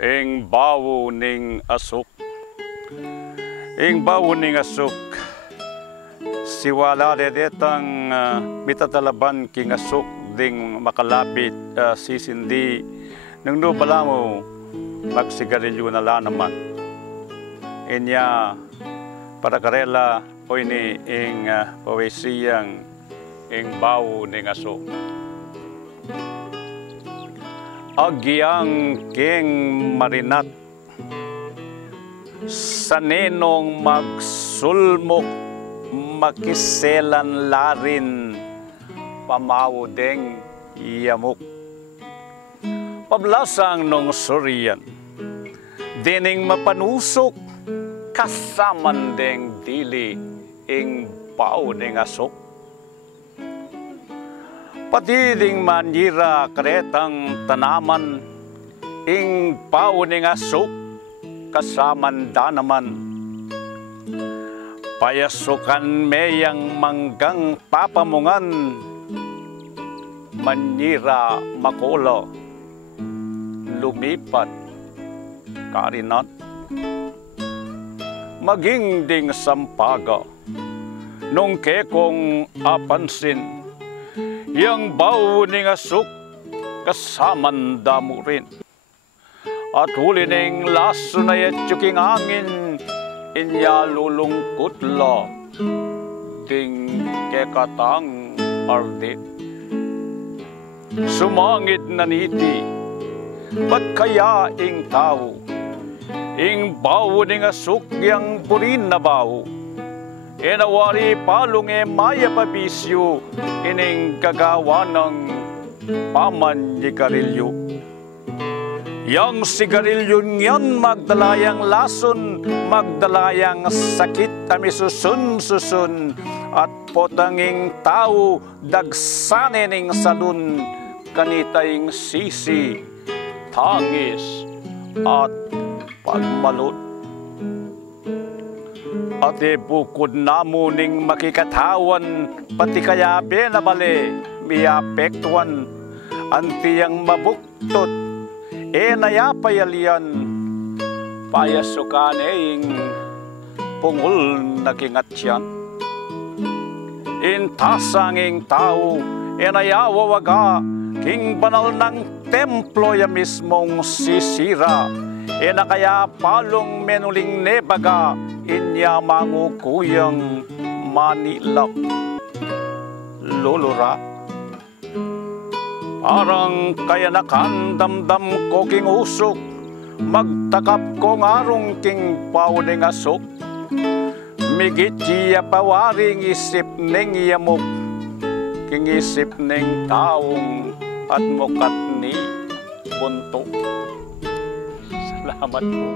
Ing bawo ning asuk. Ing bawo ning asuk. Siwala dedetang mitatalaban king asuk ding makalapit sisindi nang no balamo magsigarilyo na la naman. Inya para karela o ini ing poesiyang ing bawo ning asuk. Agyang king marinat sa nenong magsulmok makiselan larin pamawudeng yamuk pablasang nung surian dining mapanusok kasaman deng dili ing pao ning asok pati ding manira karetang tanaman ing pao ning asok kasaman danaman payasukan meyang manggang papamungan manira makolo lumipat karinat maging ding sampaga nung kekong apansin yang bau ning asuk kasaman damo rin at huli ning laso na yatsuking angin inya lulungkot la ding kekatang ardit sumangit na niti ba't kaya ing tao ing bau ning asuk yang burin na bau inawari palong maya pabisyo ining gagawa ng paman sigarilyo. Yang sigarilyo niyan magdalayang lason, magdalayang sakit ami susun at potanging tao dagsanening salun kanitayng sisi, tangis at pagmalot. Ate bukod namo ning makikatawan pati kaya benabale miapektuan antiyang mabuktot nayapayalian payasukan ing pungul nagingatyan intasang ing tao nayawawaga king banal ng templo ya mismong sisira kaya palong menuling nebaga inya mangukuyang manilak lulura parang kaya nakandamdam ko king usok magtakap ko ngarong king pao ning asok migit iya pawaring isip ning yamok king isip ning taong at mukat ni bunto. Salamat po.